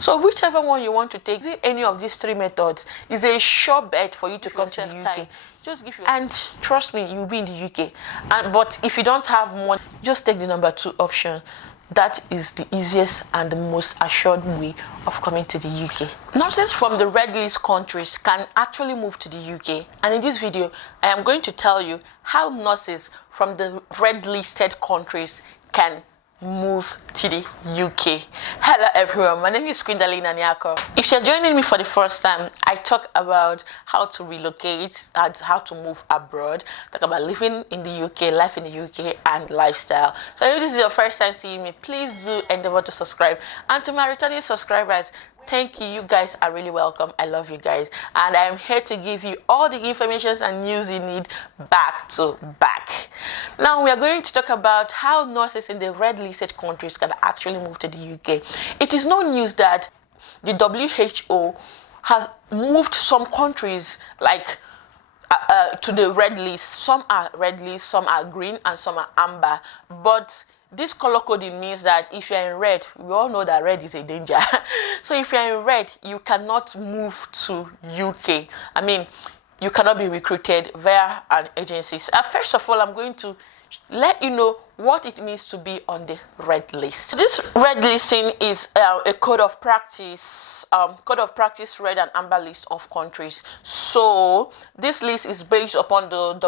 So whichever one you want to take, any of these three methods is a sure bet for you to come to the UK. Just give yourself, and trust me, you'll be in the UK. But if you don't have money, just take the number 2 option. That is the easiest and the most assured way of coming to the UK. Nurses from the red list countries can actually move to the UK. And in this video, I am going to tell you how nurses from the red listed countries can move to the UK. Hello everyone, my name is Queen Darlene Anyako. If you're joining me for the first time, I talk about how to relocate and how to move abroad, talk about living in the UK, life in the UK, and lifestyle. So if this is your first time seeing me, please do endeavor to subscribe. And to my returning subscribers, thank you. You guys are really welcome. I love you guys. And I'm here to give you all the information and news you need back to back. Now, we are going to talk about how nurses in the red listed countries can actually move to the UK. It is no news that the WHO has moved some countries like to the red list. Some are red list, some are green, and some are amber. But this color coding means that if you're in red, we all know that red is a danger. So if you're in red, you cannot move to UK. I mean, you cannot be recruited via an agency. First of all, I'm going to let you know what it means to be on the red list. This red listing is a code of practice, red and amber list of countries. So this list is based upon the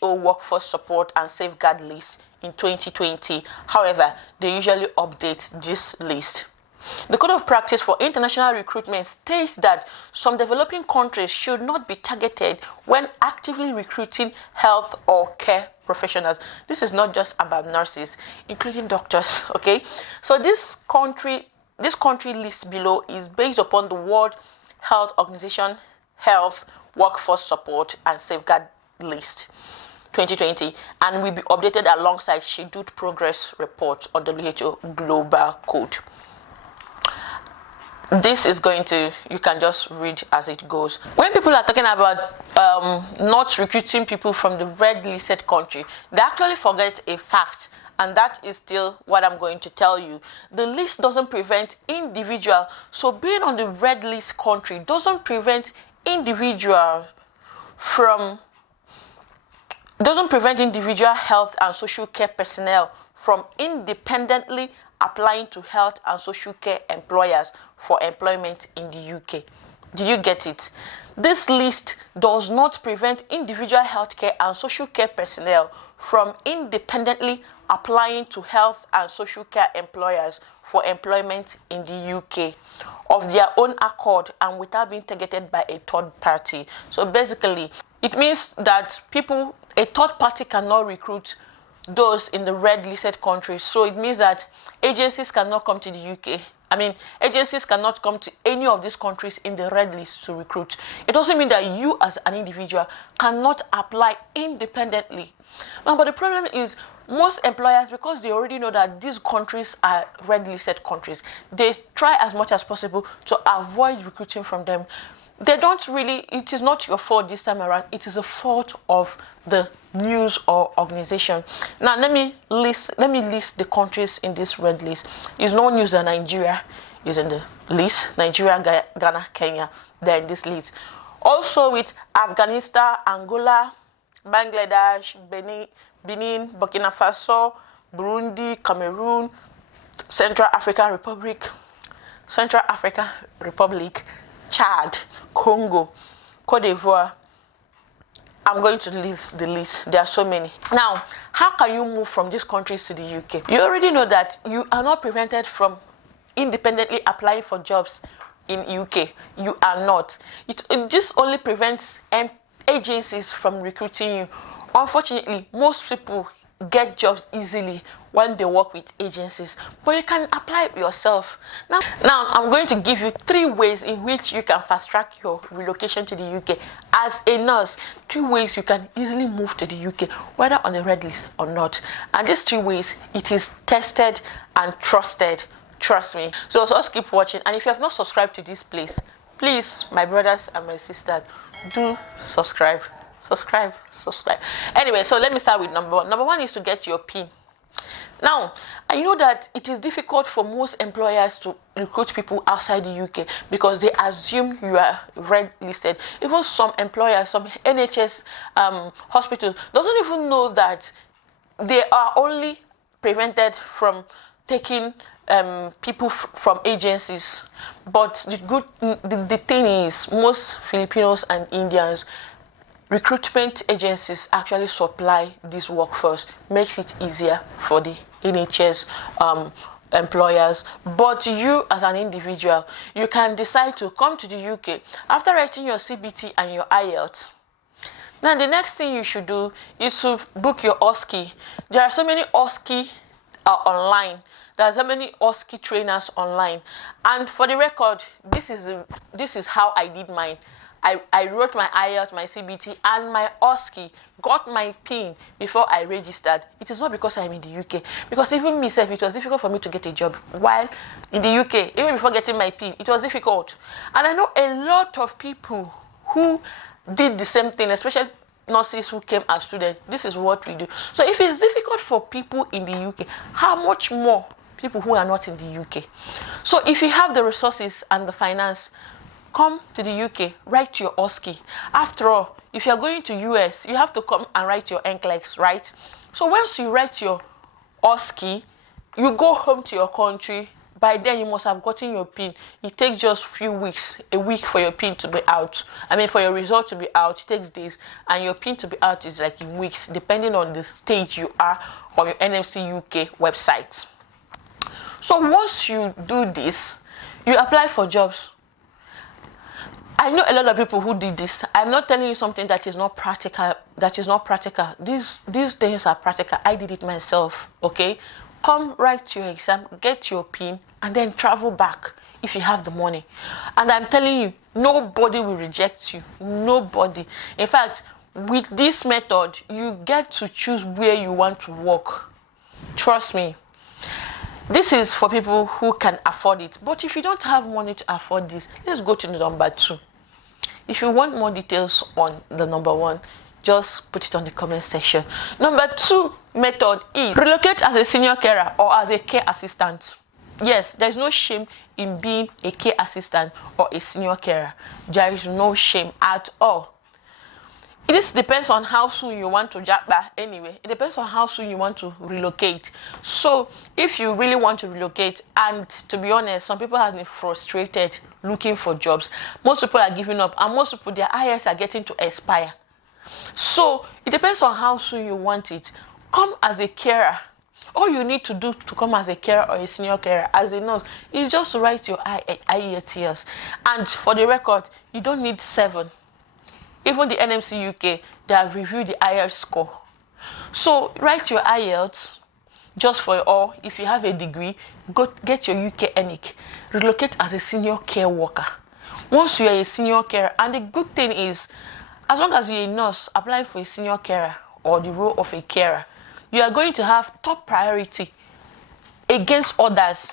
WHO Workforce Support and Safeguard list in 2020. However, they usually update this list. The Code of Practice for International Recruitment states that some developing countries should not be targeted when actively recruiting health or care professionals. This is not just about nurses, including doctors, okay? So this country list below is based upon the World Health Organization Health, Workforce Support and Safeguard list 2020, and will be updated alongside scheduled progress report on WHO Global Code. This is going to, you can just read as it goes. When people are talking about not recruiting people from the red listed country, they actually forget a fact, and that is still what I'm going to tell you. The list doesn't prevent individual, so being on the red list country doesn't prevent individual health and social care personnel from independently applying to health and social care employers for employment in the UK. Do you get it? This list does not prevent individual healthcare and social care personnel from independently applying to health and social care employers for employment in the UK of their own accord and without being targeted by a third party. So basically, it means that a third party cannot recruit those in the red listed countries. So it means that agencies cannot come to the UK. I mean, agencies cannot come to any of these countries in the red list to recruit. It doesn't mean that you as an individual cannot apply independently. Now, but the problem is most employers, because they already know that these countries are red listed countries, they try as much as possible to avoid recruiting from them. They don't really, it is not your fault this time around, it is a fault of the news or organization. Now let me list the countries in this red list. It's no news that Nigeria is in the list. Nigeria, Ghana, Kenya, they're in this list. Also with Afghanistan, Angola, Bangladesh, Benin, Burkina Faso, Burundi, Cameroon, Central African Republic, Chad, Congo, Cote d'Ivoire. I'm going to leave the list. There are so many. Now, how can you move from these countries to the UK? You already know that you are not prevented from independently applying for jobs in UK. You are not. It just only prevents agencies from recruiting you. Unfortunately, most people get jobs easily when they work with agencies, but you can apply yourself. Now I'm going to give you 3 ways in which you can fast track your relocation to the UK as a nurse. 3 ways you can easily move to the UK, whether on the red list or not. And these 3 ways, it is tested and trusted. Trust me. So just keep watching, and if you have not subscribed to this place, please, my brothers and my sisters, do subscribe. Anyway, so let me start with number 1. Number 1 is to get your PIN. Now, I know that it is difficult for most employers to recruit people outside the UK because they assume you are red listed. Even some employers, some NHS hospitals, doesn't even know that they are only prevented from taking people from agencies. But the thing is, most Filipinos and Indians, recruitment agencies actually supply this workforce, makes it easier for the NHS employers. But you as an individual, you can decide to come to the UK after writing your CBT and your IELTS. Now the next thing you should do is to book your OSCE. There are so many OSCE online. There are so many OSCE trainers online. And for the record, this is how I did mine. I wrote my IELTS, my CBT, and my OSCE, got my PIN before I registered. It is not because I'm in the UK. Because even myself, it was difficult for me to get a job. While in the UK, even before getting my PIN, it was difficult. And I know a lot of people who did the same thing, especially nurses who came as students. This is what we do. So if it's difficult for people in the UK, how much more people who are not in the UK? So if you have the resources and the finance, come to the UK, write your OSCE. After all, if you're going to US, you have to come and write your NCLEX, right? So once you write your OSCE, you go home to your country. By then, you must have gotten your PIN. It takes just a week for your PIN to be out. I mean, for your result to be out, it takes days. And your PIN to be out is like in weeks, depending on the stage you are on your NMC UK website. So once you do this, you apply for jobs. I know a lot of people who did this. I'm not telling you something that is not practical. These things are practical. I did it myself, okay? Come write your exam, get your PIN, and then travel back if you have the money. And I'm telling you, nobody will reject you. Nobody. In fact, with this method, you get to choose where you want to work. Trust me. This is for people who can afford it. But if you don't have money to afford this, let's go to the number 2. If you want more details on the number 1, just put it on the comment section. Number 2 method is relocate as a senior carer or as a care assistant. Yes, there's no shame in being a care assistant or a senior carer. There is no shame at all. This depends on how soon you want to japa anyway. It depends on how soon you want to relocate. So if you really want to relocate, and to be honest, some people have been frustrated looking for jobs. Most people are giving up, and most people, their IS are getting to expire. So it depends on how soon you want it. Come as a carer. All you need to do to come as a carer or a senior carer as a nurse is just to write your IELTS. And for the record, you don't need 7. Even the NMC UK, they have reviewed the IELTS score. So write your IELTS just for all. If you have a degree, go get your UK ENIC. Relocate as a senior care worker. Once you are a senior carer, and the good thing is, as long as you're a nurse applying for a senior carer or the role of a carer, you are going to have top priority against others.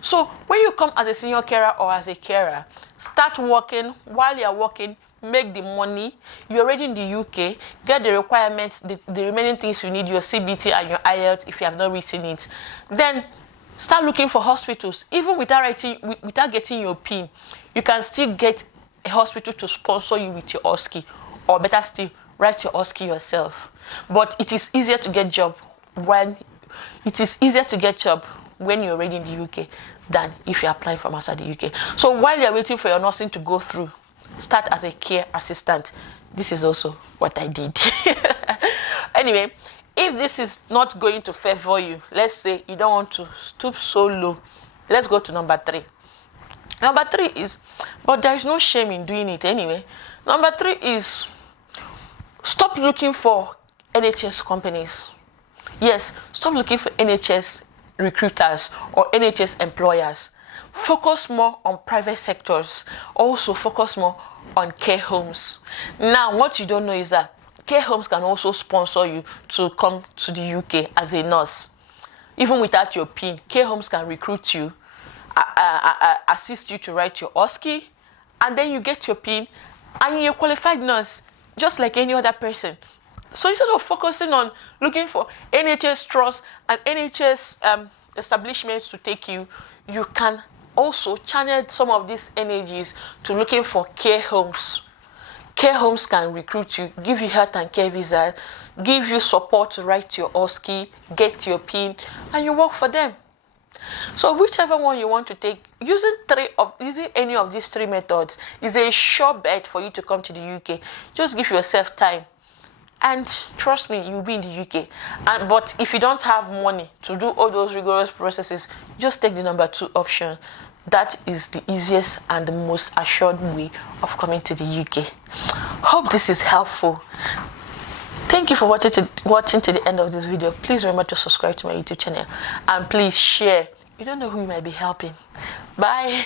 So when you come as a senior carer or as a carer, start working. While you are working, make the money. You're already in the UK, get the requirements, the remaining things you need, your CBT and your IELTS if you have not written it. Then start looking for hospitals. Even without getting your PIN, you can still get a hospital to sponsor you with your OSCE, or better still, write your OSCE yourself. But it is easier to get job when you're already in the UK than if you apply from outside the UK. So while you're waiting for your nursing to go through, start as a care assistant. This is also what I did. Anyway, if this is not going to favor you, let's say you don't want to stoop so low, let's go to number 3. Number 3 is, but there is no shame in doing it anyway. Number 3 is stop looking for NHS companies. Yes, stop looking for NHS recruiters or NHS employers. Focus more on private sectors. Also focus more on care homes. Now, what you don't know is that care homes can also sponsor you to come to the UK as a nurse. Even without your PIN, care homes can recruit you, assist you to write your OSCE, and then you get your PIN, and you're a qualified nurse, just like any other person. So instead of focusing on looking for NHS trust and NHS establishments to take you, you can also channel some of these energies to looking for care homes. Care homes can recruit you, give you health and care visa, give you support to write your OSCE, get your PIN, and you work for them. So whichever one you want to take, using any of these three methods is a sure bet for you to come to the UK. Just give yourself time. And trust me, you'll be in the UK. But if you don't have money to do all those rigorous processes, just take the number 2 option. That is the easiest and the most assured way of coming to the UK. Hope this is helpful. Thank you for watching to the end of this video. Please remember to subscribe to my YouTube channel. And please share. You don't know who you might be helping. Bye.